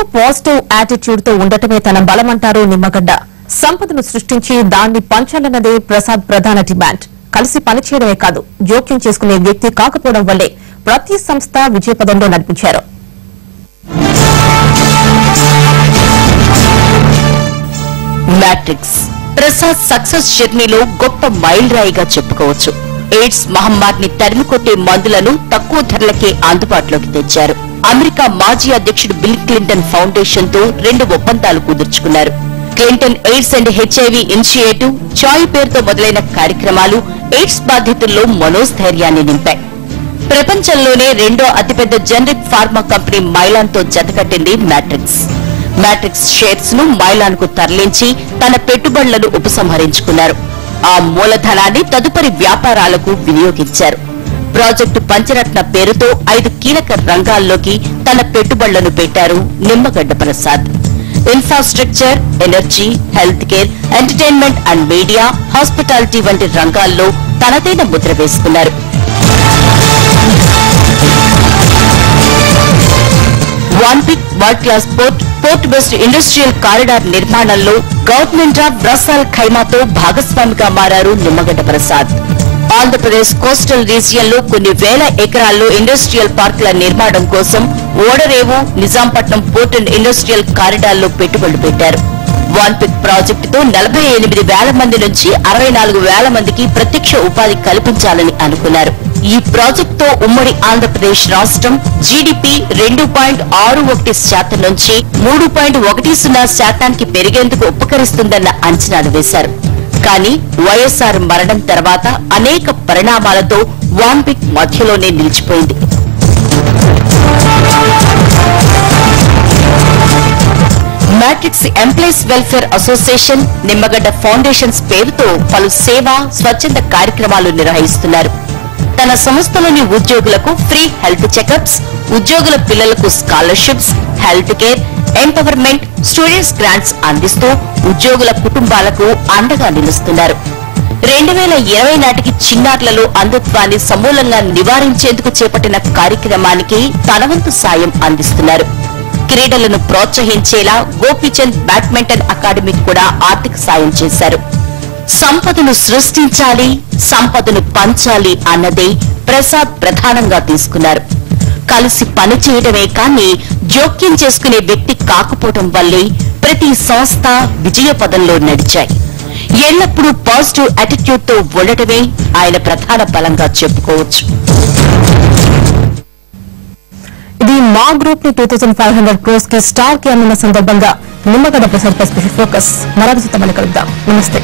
ఎప్పుడూ positive attitude తో ఉండటమే తన బలమంటారు నిమ్మగడ్డ. సంపదను సృష్టించి దాన్ని పంచాలన్నదే ప్రసాద్ ప్రధాన డిమాండ్. కలిసి పనిచేయడమే కాదు, జోక్యం చేసుకునే వ్యక్తి కాకపోవడం వల్లే ప్రతి సంస్థ విజయపదంలో నడిపించారు. మ్యాట్రిక్స్ ప్రసాద్ సక్సెస్ జర్నీలో గొప్ప మైల్ రాయిగా చెప్పుకోవచ్చు. ఎయిడ్స్ మహమ్మారిని తరిమికొట్టే మందులను తక్కువ ధరలకే అందుబాటులోకి తెచ్చారు. అమెరికా మాజీ అధ్యక్షుడు బిల్ క్లింటన్ ఫౌండేషన్ తో 2 ఒప్పందాలు కుదుర్చుకున్నారు. Clinton AIDS and HIV initiative, CHAI పేరుతో మొదలైన కార్యక్రమాలు ఎయిడ్స్ బాధితుల్లో మనోస్థైర్యాన్ని నింపాయి. ప్రపంచంలోనే 2వ అతిపెద్ద జనరిక్ ఫార్మా కంపెనీ మైలాన్ తో జతకట్టింది మ్యాట్రిక్స్. మ్యాట్రిక్స్ షేర్స్ ను మైలాన్ కు తరలించి తన పెట్టుబడులను ఉపసంహరించుకున్నారు. ఆ మూలధనాన్ని తదుపరి వ్యాపారాలకు వినియోగించారు. ప్రాజెక్టు పంచరత్న పేరుతో 5 కీలక రంగాల్లోకి తన పెట్టుబడులను పెట్టారు Nimmagadda Prasad. Infrastructure, energy, health care, entertainment and media, hospitality వంటి రంగాల్లో తనదైన ముద్ర వేసుకున్నారు. Vanpic world class port best industrial corridor నిర్మాణంలో గవర్నమెంట్ ఆఫ్ రసాల్ ఖైమాతో భాగస్వామిగా మారారు నిమ్మగడ్డ ప్రసాద్. ఆంధ్రప్రదేశ్ కోస్టల్ రీజియన్ లో కొన్ని వేల ఎకరాల్లో ఇండస్ట్రియల్ పార్కుల నిర్మాణం కోసం ఓడరేవు, Nizampatnam port and industrial corridor లో పెట్టుబడులు పెట్టారు. వాన్పిక్ ప్రాజెక్టుతో 48,000 మంది నుంచి 64,000 మందికి ప్రత్యక్ష ఉపాధి కల్పించాలని అనుకున్నారు. ఈ ప్రాజెక్టుతో ఉమ్మడి ఆంధ్రప్రదేశ్ రాష్ట్రం జీడీపీ 2.61% నుంచి 3.10% పెరిగేందుకు ఉపకరిస్తుందన్న అంచనాలు వేశారు. కానీ వైఎస్ఆర్ మరణం తర్వాత అనేక పరిణామాలతో వాన్పిక్ మధ్యలోనే నిలిచిపోయింది. Matrix employees welfare association, Nimmagadda foundations పేరుతో పలు సేవా, స్వచ్ఛంద కార్యక్రమాలు నిర్వహిస్తున్నారు. తన సంస్థలోని ఉద్యోగులకు ఫ్రీ హెల్త్ చెకప్స్, ఉద్యోగుల పిల్లలకు scholarships, health care, empowerment, students grants అందిస్తూ ఉద్యోగుల కుటుంబాలకు అండగా నిలుస్తున్నారు. 2020 నాటికి చిన్నారులలో అంధత్వాన్ని సమూలంగా నివారించేందుకు చేపట్టిన కార్యక్రమానికి తన వంతు సాయం అందిస్తున్నారు. క్రీడలను ప్రోత్సహించేలా గోపీచంద్ బ్యాడ్మింటన్ అకాడమీకి కూడా ఆర్థిక సాయం చేశారు. సంపదను సృష్టించాలి, సంపదను పంచాలి అన్నదే ప్రసాద్ ప్రధానంగా తీసుకున్నారు. కలిసి పనిచేయడమే కానీ జోక్యం చేసుకునే వ్యక్తి కాకపోవడం వల్లే ప్రతి సంస్థ విజయపదంలో నడిచాయి. ఎల్లప్పుడూ పాజిటివ్ యాటిట్యూడ్ తో ఉండటమే ఆయన ప్రధాన బలంగా చెప్పుకోవచ్చు. ఇది మా గ్రూప్ ని 2500 crores కి స్టార్ కి అమ్మిన సందర్భంగా నిమ్మగడ్డ ప్రసాద్ పై స్పెషల్ ఫోకస్. మరొక మళ్ళీ కలుద్దాం. నమస్తే.